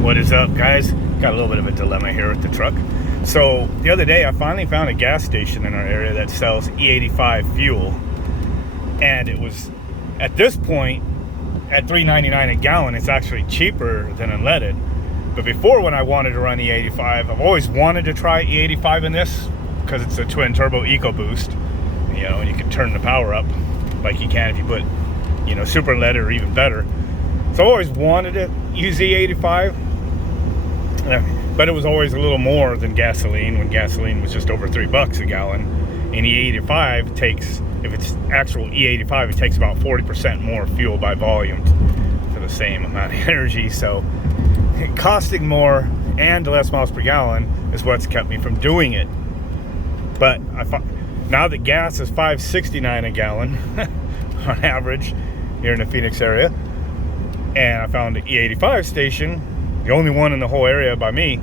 What is up, guys? Got a little bit of a dilemma here with the truck. So the other day I finally found a gas station in our area that sells E85 fuel, and it was at this point at $3.99 a gallon. It's actually cheaper than unleaded. But before, when I wanted to run E85, I've always wanted to try E85 in this because it's a twin turbo EcoBoost, and you can turn the power up like you can if you put super unleaded or even better. So I always wanted to use E85, but it was always a little more than gasoline when gasoline was just over $3 a gallon. And E85 takes, if it's actual E85, it takes about 40% more fuel by volume for the same amount of energy. So costing more and less miles per gallon is what's kept me from doing it. But now that gas is $5.69 a gallon on average here in the Phoenix area, and I found an E85 station, the only one in the whole area by me,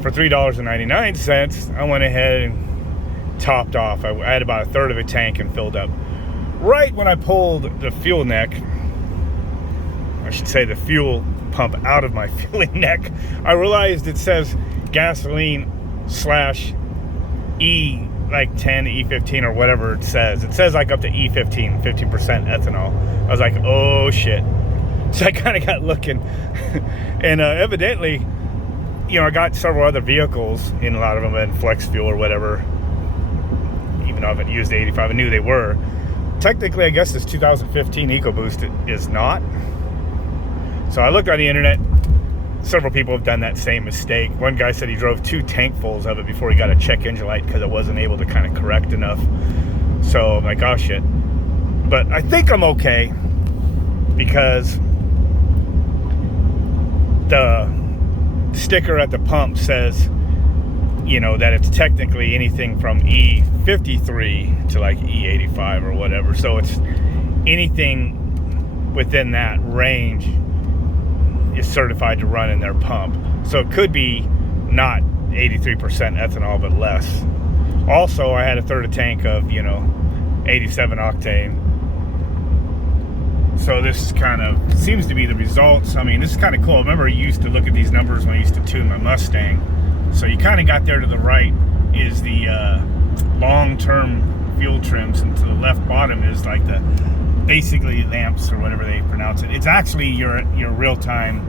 for $3.99, I went ahead and topped off. I had about a third of a tank and filled up. Right when I pulled the fuel neck, I should say the fuel pump out of my fueling neck, I realized it says gasoline slash E like 10, E15 or whatever it says. It says like up to E15, 15% ethanol. I was like, oh shit. So I kind of got looking, and evidently, I got several other vehicles, and a lot of them had flex fuel or whatever. Even though I haven't used the 85, I knew they were. Technically, I guess this 2015 EcoBoost is not. So I looked on the internet. Several people have done that same mistake. One guy said he drove 2 tankfuls of it before he got a check engine light because it wasn't able to kind of correct enough. So I'm like, oh shit. But I think I'm okay because the sticker at the pump says, that it's technically anything from E53 to like E85 or whatever. So it's anything within that range is certified to run in their pump. So it could be not 83% ethanol, but less. Also, I had a third of a tank of, 87 octane. So this kind of seems to be the results. I mean, this is kind of cool. I remember I used to look at these numbers when I used to tune my Mustang. So you kind of got there to the right is the long-term fuel trims, and to the left bottom is like the basically lamps or whatever they pronounce it. It's actually your real-time,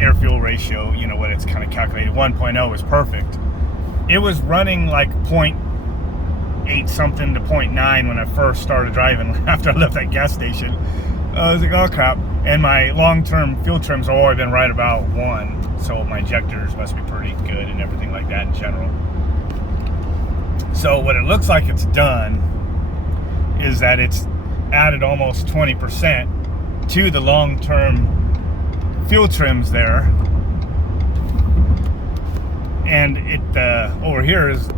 air-fuel ratio, what it's kind of calculated. 1.0 is perfect. It was running like 0.8 something to 0.9 when I first started driving after I left that gas station. I was like, oh crap. And my long-term fuel trims have always been right about 1, so my injectors must be pretty good and everything like that in general. So what it looks like it's done is that it's added almost 20% to the long-term fuel trims there, and it over here is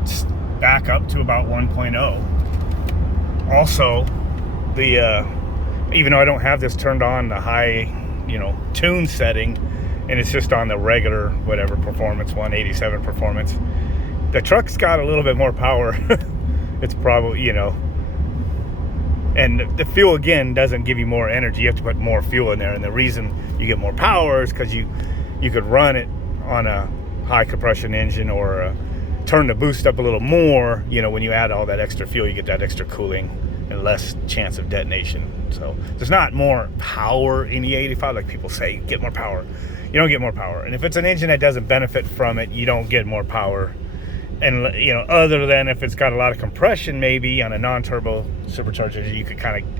back up to about 1.0. Also, the even though I don't have this turned on the high tune setting, and it's just on the regular whatever performance, 187 performance, the truck's got a little bit more power. It's probably and the fuel again doesn't give you more energy. You have to put more fuel in there, and the reason you get more power is because you could run it on a high compression engine or turn the boost up a little more. When you add all that extra fuel, you get that extra cooling and less chance of detonation. So there's not more power in the E85 like people say. Get more power. You don't get more power, and if it's an engine that doesn't benefit from it, you don't get more power. And other than if it's got a lot of compression, maybe on a non-turbo supercharged engine, you could kind of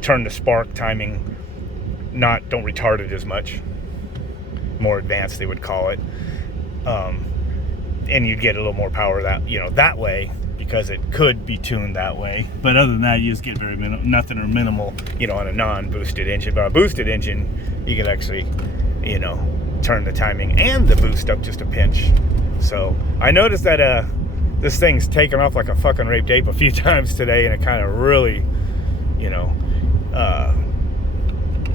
turn the spark timing, don't retard it as much, more advanced they would call it, and you'd get a little more power that way, because it could be tuned that way. But other than that, you just get very nothing or minimal, on a non-boosted engine. But a boosted engine, you can actually, turn the timing and the boost up just a pinch. So I noticed that this thing's taken off like a fucking raped ape a few times today, and it kind of really,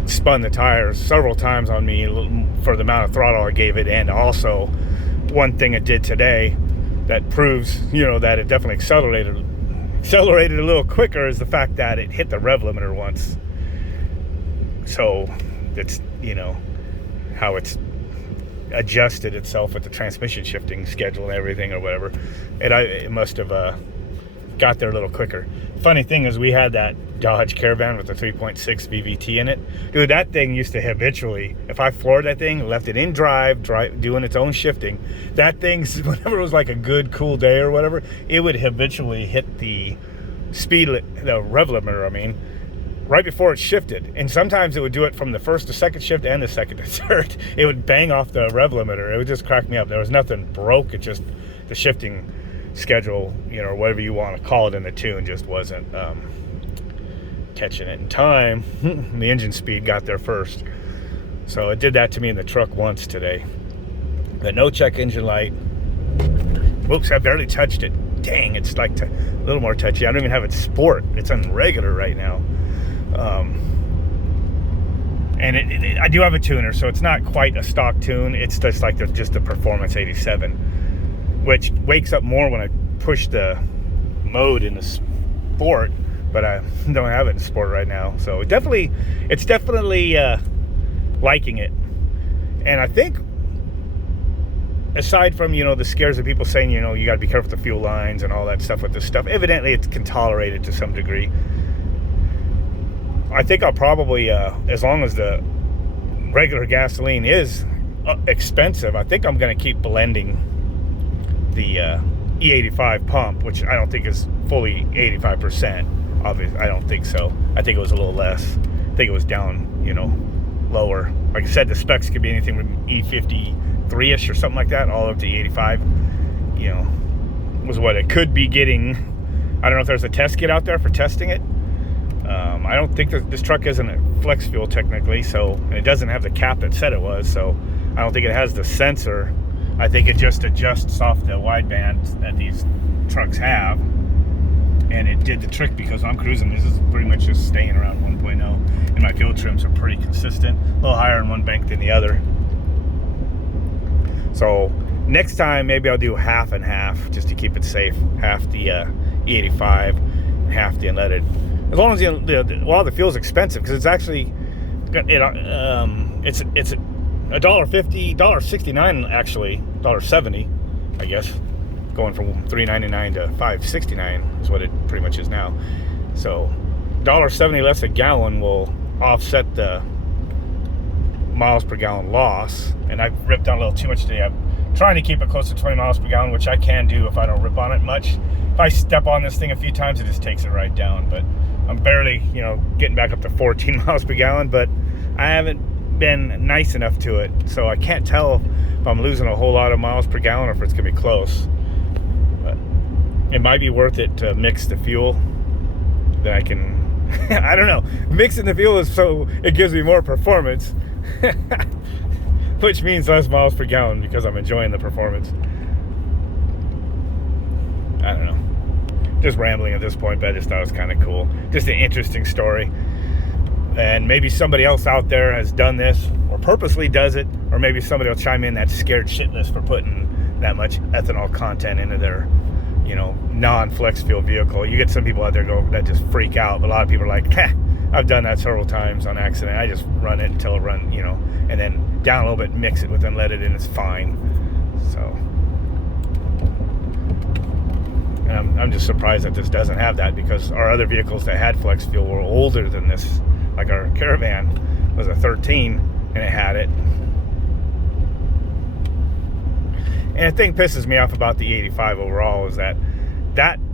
spun the tires several times on me for the amount of throttle I gave it. And also, one thing it did today that proves, that it definitely accelerated a little quicker is the fact that it hit the rev limiter once. So that's, how it's adjusted itself with the transmission shifting schedule and everything or whatever. It must have got there a little quicker. Funny thing is, we had that Dodge Caravan with the 3.6 VVT in it. Dude, that thing used to habitually, if I floored that thing, left it in drive doing its own shifting, that thing, whenever it was like a good cool day or whatever, it would habitually hit the the rev limiter, right before it shifted. And sometimes it would do it from the first to second shift and the second to third. It would bang off the rev limiter. It would just crack me up. There was nothing broke. It just, the shifting schedule, or whatever you want to call it in the tune, just wasn't catching it in time. The engine speed got there first. So it did that to me in the truck once today. But no check engine light. Whoops, I barely touched it. Dang, it's like a little more touchy. I don't even have it sport. It's on regular right now. And I do have a tuner, so it's not quite a stock tune. It's just like just the Performance 87, which wakes up more when I push the mode in the sport, but I don't have it in sport right now. So it's definitely liking it. And I think, aside from, the scares of people saying, you got to be careful with the fuel lines and all that stuff with this stuff, evidently it can tolerate it to some degree. I think I'll probably, as long as the regular gasoline is expensive, I think I'm going to keep blending the E85 pump, which I don't think is fully 85%. Obviously, I don't think so. I think it was a little less. I think it was down, lower. Like I said, the specs could be anything from E53-ish or something like that, all up to E85. Was what it could be getting. I don't know if there's a test kit out there for testing it. I don't think this truck isn't a flex fuel technically, and it doesn't have the cap it said it was, so I don't think it has the sensor. I think it just adjusts off the wideband that these trucks have, and it did the trick because I'm cruising. This is pretty much just staying around 1.0, and my fuel trims are pretty consistent, a little higher in one bank than the other. So next time maybe I'll do half and half just to keep it safe, half the E85 and half the unleaded. As long as the fuel's expensive, because it's actually it's $1.50, $1.69 actually, $1.70, I guess, going from $3.99 to $5.69 is what it pretty much is now. So $1.70 less a gallon will offset the miles per gallon loss. And I've ripped on a little too much today. I'm trying to keep it close to 20 miles per gallon, which I can do if I don't rip on it much. If I step on this thing a few times, it just takes it right down. But I'm barely, getting back up to 14 miles per gallon, but I haven't been nice enough to it, so I can't tell if I'm losing a whole lot of miles per gallon or if it's gonna be close. But it might be worth it to mix the fuel. Then I can I don't know, mixing the fuel is so it gives me more performance, which means less miles per gallon because I'm enjoying the performance. I don't know, just rambling at this point, but I just thought it was kind of cool, just an interesting story. And maybe somebody else out there has done this or purposely does it, or maybe somebody will chime in that's scared shitless for putting that much ethanol content into their, non-flex fuel vehicle. You get some people out there that just freak out, but a lot of people are like, I've done that several times on accident. I just run it until it runs, and then down a little bit, mix it with unleaded, and it's fine. So, and I'm just surprised that this doesn't have that, because our other vehicles that had flex fuel were older than this. Like our Caravan was a 13 and it had it. And the thing pisses me off about the E85 overall is that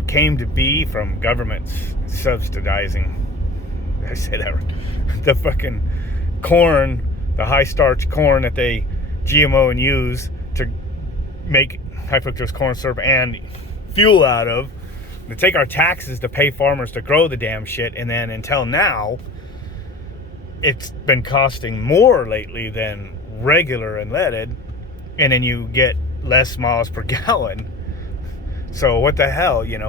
came to be from governments subsidizing, I say that right, the fucking corn, the high starch corn that they GMO and use to make high fructose corn syrup and fuel out of. They take our taxes to pay farmers to grow the damn shit, and then until now it's been costing more lately than regular unleaded, and then you get less miles per gallon. So what the hell, you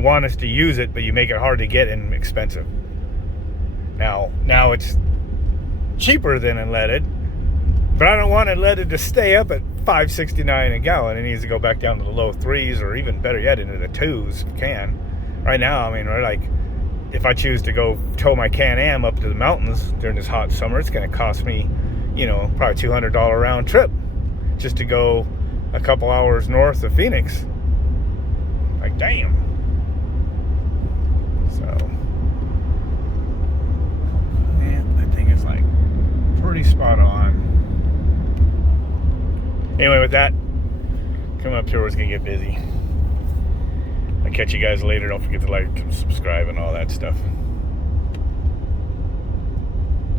want us to use it, but you make it hard to get and expensive. Now it's cheaper than unleaded, but I don't want unleaded to stay up at $5.69 a gallon. It needs to go back down to the low threes, or even better yet, into the twos if we can. Right now, we're like if I choose to go tow my Can-Am up to the mountains during this hot summer, it's going to cost me, you know, probably $200 round trip just to go a couple hours north of Phoenix. Like, damn. So, yeah, that thing is like pretty spot on. Anyway, with that, coming up here, it's going to get busy. I'll catch you guys later. Don't forget to like, subscribe, and all that stuff.